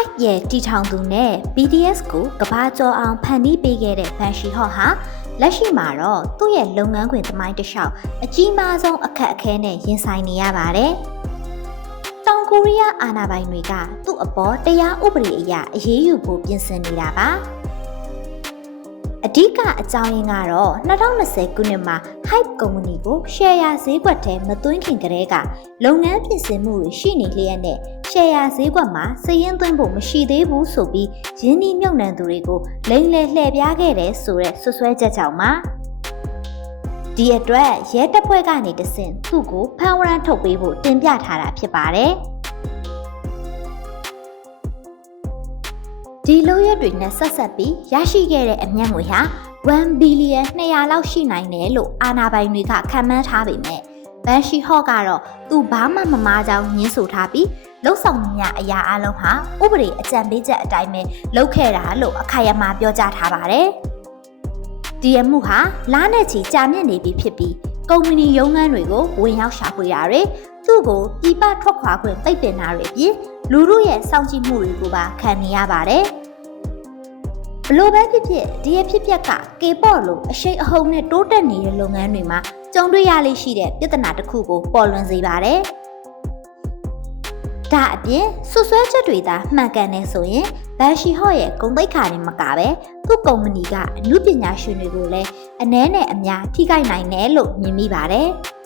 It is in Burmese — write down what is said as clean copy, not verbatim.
Hype ရဲ့တီထောင်သူနဲ့ BTS ကိုကဘာကျော်အောင်ဖန်တီးပေးခဲ့တဲ့ Banshee Hawk ဟာလက်ရှိမှာတော့သူ့ရဲ့လုပ်ငန်းခွင်သမိုင်းတစ်လျှောက်အကြီးမားဆုံးအခက်အခဲနဲ့ရင်ဆိုင်နေရပါတယ်။တောင်ကိုရီးယားအာဏာပိုင်တွေကသူ့အပေါ်တရားဥပဒေအရအရေးယူဖို့ပြင်ဆင်နေတာပါ။အဓိကအကြောင်းရင်းကတော့2020ခုနှစ်မှာ Hype ကုမ္ပဏီကိုရှယ်ယာဈေးကွက်ထဲမသွင်းခင်ကတည်းကလုပ်ငန်းပြင်ဆင်မှုတွေရှိနေလျက်နဲ့ရှယ်ယာဈေးကွက်မှာစည်ရင်းသွင်းဖို့မရှိသေးဘူးဆိုပြီးရင်းနှီးမြှုပ်နှံသူတွေကိုလိမ်လည်လှည့်ပြားခဲ့တဲ့ဆိုတဲ့ဆွဆွဲချက်ကြောင့်ပါဒီအတွက်ရဲတပ်ဖွဲ့ကနေတဆင့်သူ့ကိုဖမ်းဝရမ်းထုတ်ပေးဖို့တင်ပြထားတာဖြစ်ပါတယ်ဒီလုပ်ရက်တွေနဲ့ဆက်ဆက်ပြီးရရှိခဲ့တဲ့အမြတ်ငွေဟာ1 ဘီလီယံ200လောက်ရှိနိုင်တယ်လို့အာဏာပိုင်တွေကခန့်မှန်းထားပေမဲ့ Banshee Hawk ကတော့သူဘာမှမမားကြောင်းညင်းဆိုထားပြီးလှုပ်ဆောင်မှုများအရာအလုံးဟာဥပဒေအကြံပေးချက်အတိုင်းပဲလုပ်ခဲ့တာလို့အခိုင်အမာပြောကြားထားပါတယ်။ဒီအမှုဟာလားနဲ့ချီကြာမြင့်နေပြီဖြစ်ပြီးကုမ္ပဏီရုံးခန်းတွေကိုဝင်ရောက်ရှာဖွေတာတွေသူ့ကိုပြပထွက်ခွာခွင့်ပိတ်ပင်တာတွေအပြင်လူမှုရဲ့စောင့်ကြည့်မှုတွေကိုပါခံနေရပါတယ်။ဘလို့ပဲဖြစ်ဖြစ်ဒီအဖြစ်အပျက်က K-pop လို့အရှိန်အဟုန်နဲ့တိုးတက်နေတဲ့လုပ်ငန်းတွေမှာကြုံတွေ့ရလိမ့်ရှိတဲ့ပြဿနာတစ်ခုကိုပေါ်လွင်စေပါတယ်။ဒါအပြင်ဆွဆွဲချက်တွေသာမှန်ကန်နေဆိုရင် Banshee Hawk ရဲ့ဂုဏ်သိက္ခာနဲ့မကပဲသူ့ကုမ္ပဏီကအမှုပညာရှင်တွေကိုလည်းအနည်းနဲ့အများထိခိုက်နိုင်တယ်လို့မြင်မိပါတယ်။